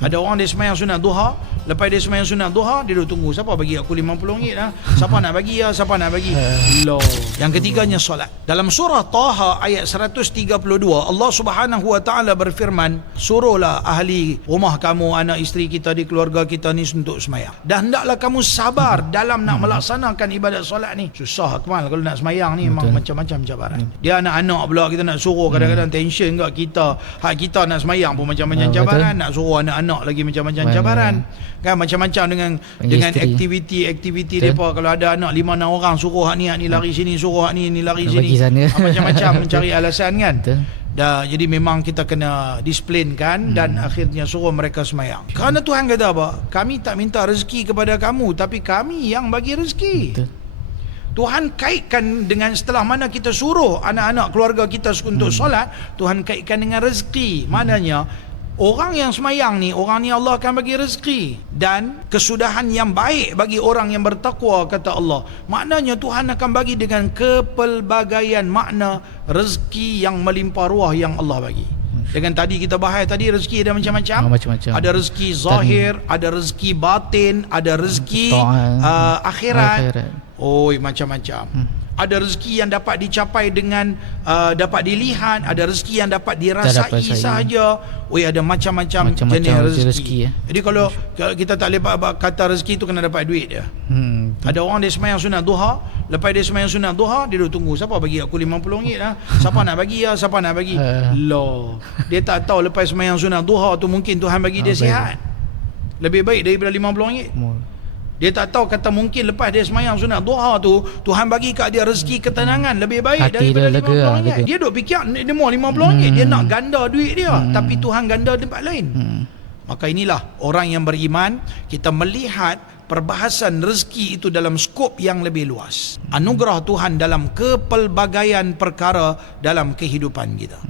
Ada orang dia semayang sunat duha, lepas dia semayang sunat duha, dia duduk tunggu, siapa bagi aku RM50 lah? Siapa nak bagi ya? Siapa nak bagi? Loh. Yang ketiganya solat. Dalam surah Taha ayat 132, Allah Subhanahu wa taala berfirman, suruhlah ahli rumah kamu, anak isteri kita di keluarga kita ni untuk semayang. Dan hendaklah kamu sabar dalam nak melaksanakan ibadat solat ni. Susah Akmal kalau nak semayang ni, memang macam-macam cabaran. Dia anak-anak pula kita nak suruh, kadang-kadang tension kat kita. Hak kita nak semayang pun macam-macam cabaran, nak suruh anak-anak lagi macam-macam cabaran. Kan macam-macam dengan aktiviti depa. Kalau ada anak 5-6 orang, suruh hak ni lari sini, suruh hak ni lari sini. Macam-macam mencari alasan kan. Jadi memang kita kena disiplin kan, dan akhirnya suruh mereka semayang. Kerana Tuhan kata apa? Kami tak minta rezeki kepada kamu, tapi kami yang bagi rezeki. Tuhan kaitkan dengan setelah mana kita suruh anak-anak keluarga kita untuk solat, Tuhan kaitkan dengan rezeki. Maknanya orang yang semayang ni, orang ni Allah akan bagi rezeki dan kesudahan yang baik bagi orang yang bertakwa, kata Allah. Maknanya Tuhan akan bagi dengan kepelbagaian makna rezeki yang melimpah ruah yang Allah bagi. Dengan tadi kita bahas tadi, rezeki ada macam-macam. Ada rezeki zahir, ada rezeki batin, ada rezeki akhirat. Macam-macam. Ada rezeki yang dapat dicapai dengan dapat dilihat, ada rezeki yang dapat dirasai sahaja. Ada macam-macam jenis rezeki. Jadi kalau kita tak boleh kata rezeki tu kena dapat duit dia. Ada orang dia semayang sunat duha, lepas dia semayang sunat duha, dia duduk tunggu, siapa bagi aku RM50 lah? Siapa nak bagi ya? Siapa nak bagi? Loh. Dia tak tahu lepas semayang sunat duha tu mungkin Tuhan bagi dia sihat lebih baik daripada RM50. Dia tak tahu kata mungkin lepas dia semayang sunat duha tu, Tuhan bagi kat dia rezeki ketenangan lebih baik daripada RM50. Dia duk fikir dia mau RM50, dia nak ganda duit dia, tapi Tuhan ganda tempat lain. Maka inilah orang yang beriman, kita melihat perbahasan rezeki itu dalam skop yang lebih luas. Anugerah Tuhan dalam kepelbagaian perkara dalam kehidupan kita.